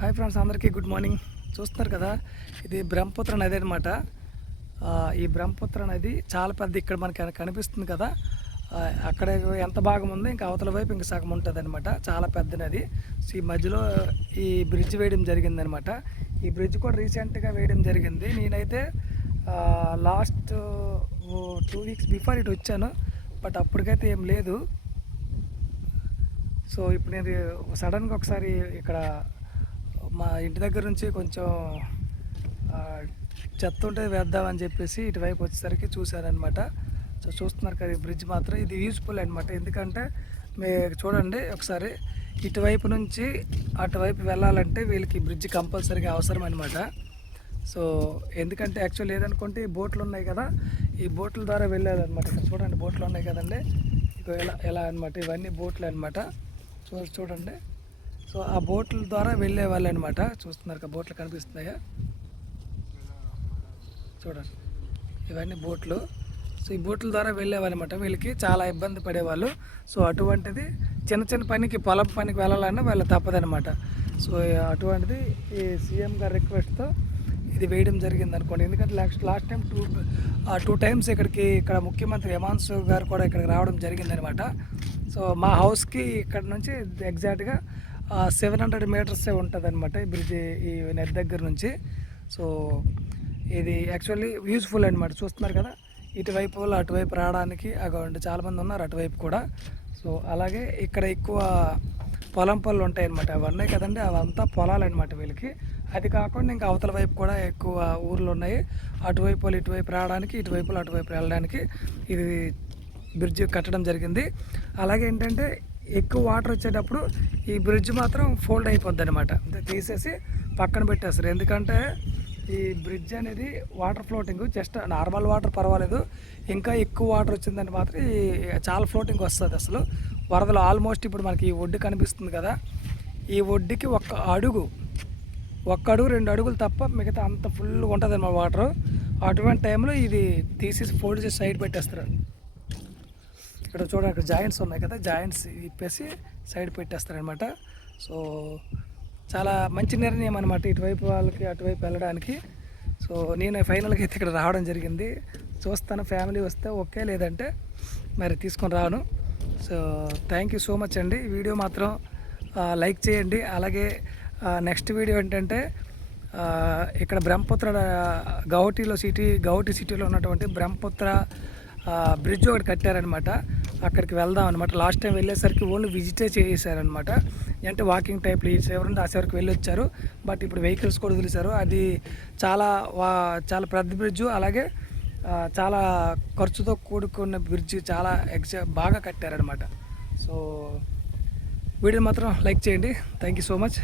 Hi friends, అందరికీ good morning. చూస్తున్నారు కదా, ఇది బ్రహ్మపుత్ర నది అనమాట. ఈ బ్రహ్మపుత్ర నది చాలా పెద్ద, ఇక్కడ మనకి కనిపిస్తుంది కదా. అక్కడ ఎంత భాగం ఉంది, ఇంకా అవతల వైపు ఇంకా సగం ఉంటుంది అనమాట. చాలా పెద్ద నది. సో ఈ మధ్యలో ఈ బ్రిడ్జ్ వేయడం జరిగిందనమాట. ఈ బ్రిడ్జ్ కూడా రీసెంట్గా వేయడం జరిగింది. నేనైతే లాస్ట్ 2 వీక్స్ బిఫోర్ ఇటు వచ్చాను, బట్ అప్పటికైతే ఏం లేదు. సో ఇప్పుడు నేను సడన్గా ఒకసారి ఇక్కడ మా ఇంటి దగ్గర నుంచి కొంచెం చెత్త ఉంటే వేద్దామని చెప్పేసి ఇటువైపు వచ్చేసరికి చూశారనమాట. సో చూస్తున్నారు కదా, ఈ బ్రిడ్జ్ మాత్రం ఇది యూజ్ఫుల్ అనమాట. ఎందుకంటే మీరు చూడండి ఒకసారి, ఇటువైపు నుంచి అటువైపు వెళ్ళాలంటే వీళ్ళకి బ్రిడ్జ్ కంపల్సరీగా అవసరం అనమాట. సో ఎందుకంటే యాక్చువల్ ఏదనుకుంటే ఈ బోట్లు ఉన్నాయి కదా, ఈ బోట్ల ద్వారా వెళ్ళాలన్నమాట. ఇక్కడ చూడండి, బోట్లు ఉన్నాయి కదండి, ఇక ఎలా అనమాట. ఇవన్నీ బోట్లు అనమాట. చూడండి. సో ఆ బోట్ల ద్వారా వెళ్ళే వాళ్ళు అనమాట. చూస్తున్నారు కదా, బోట్లు కనిపిస్తున్నాయా, చూడండి, ఇవన్నీ బోట్లు. సో ఈ బోట్ల ద్వారా వెళ్ళేవాళ్ళు అనమాట. వీళ్ళకి చాలా ఇబ్బంది పడేవాళ్ళు. సో అటువంటిది చిన్న చిన్న పనికి, పొలం పనికి వెళ్ళాలన్నా వీళ్ళు తప్పదనమాట. సో అటువంటిది ఈ సీఎం గారి రిక్వెస్ట్తో ఇది వేయడం జరిగింది అనుకోండి. ఎందుకంటే లాస్ట్ టైం టూ టైమ్స్ ఇక్కడ ముఖ్యమంత్రి హేమంత్ గారు కూడా ఇక్కడికి రావడం జరిగిందనమాట. సో మా హౌస్కి ఇక్కడ నుంచి ఎగ్జాక్ట్గా 700 మీటర్సే ఉంటుంది అనమాట ఈ బ్రిడ్జ్, ఈ నది దగ్గర నుంచి. సో ఇది యాక్చువల్లీ యూజ్ఫుల్ అనమాట. చూస్తున్నారు కదా, ఇటువైపు వాళ్ళు అటువైపు రావడానికి అగోండి చాలామంది ఉన్నారు అటువైపు కూడా. సో అలాగే ఇక్కడ ఎక్కువ పొలం పనులు ఉంటాయి అనమాట. అవి ఉన్నాయి కదండి, అవంతా పొలాలు అనమాట వీళ్ళకి. అది కాకుండా ఇంకా అవతల వైపు కూడా ఎక్కువ ఊర్లు ఉన్నాయి. అటువైపు వాళ్ళు ఇటువైపు రావడానికి, ఇటువైపు అటువైపు వెళ్ళడానికి ఇది బ్రిడ్జ్ కట్టడం జరిగింది. అలాగే ఏంటంటే ఎక్కువ వాటర్ వచ్చేటప్పుడు ఈ బ్రిడ్జ్ మాత్రం ఫోల్డ్ అయిపోద్ది అనమాట. తీసేసి పక్కన పెట్టేస్తారు. ఎందుకంటే ఈ బ్రిడ్జ్ అనేది water floating, just normal water పర్వాలేదు, ఇంకా ఎక్కువ వాటర్ వచ్చిందని మాత్రం చాలా ఫ్లోటింగ్ వస్తుంది. అసలు వరదలు ఆల్మోస్ట్ ఇప్పుడు మనకి ఈ ఒడ్డు కనిపిస్తుంది కదా, ఈ ఒడ్డుకి ఒక్క అడుగు 2 అడుగులు తప్ప మిగతా అంత ఫుల్గా ఉంటుంది అన్నమాట వాటర్. అటువంటి టైంలో ఇది తీసేసి ఫోల్డ్ చేసి సైడ్ పెట్టేస్తారు. ఇక్కడ చూడండి, అక్కడ జాయింట్స్ ఉన్నాయి కదా, జాయింట్స్ ఇప్పేసి సైడ్ పెట్టేస్తారనమాట. సో చాలా మంచి నిర్ణయం అనమాట ఇటువైపు వాళ్ళకి అటువైపు వెళ్ళడానికి. సో నేను ఫైనల్గా అయితే ఇక్కడ రావడం జరిగింది. చూస్తాను, ఫ్యామిలీ వస్తే ఓకే, లేదంటే మరి తీసుకొని రాను. So thank you so much అండి. వీడియో మాత్రం లైక్ చేయండి. అలాగే నెక్స్ట్ వీడియో ఏంటంటే ఇక్కడ బ్రహ్మపుత్ర గౌహటి సిటీలో ఉన్నటువంటి బ్రహ్మపుత్ర బ్రిడ్జ్ ఒకటి కట్టారనమాట. అక్కడికి వెళ్దాం అనమాట. లాస్ట్ టైం వెళ్ళేసరికి ఓన్లీ విజిటే చేశారనమాట. అంటే వాకింగ్ టైప్లో ఈ చివరి ఆ చివరికి వెళ్ళి వచ్చారు. బట్ ఇప్పుడు వెహికల్స్ కూడా వదిలేశారు. అది చాలా పెద్ద బ్రిడ్జు, అలాగే చాలా ఖర్చుతో కూడుకున్న బ్రిడ్జ్, చాలా బాగా కట్టారనమాట. సో వీడియో మాత్రం లైక్ చేయండి. Thank you so much.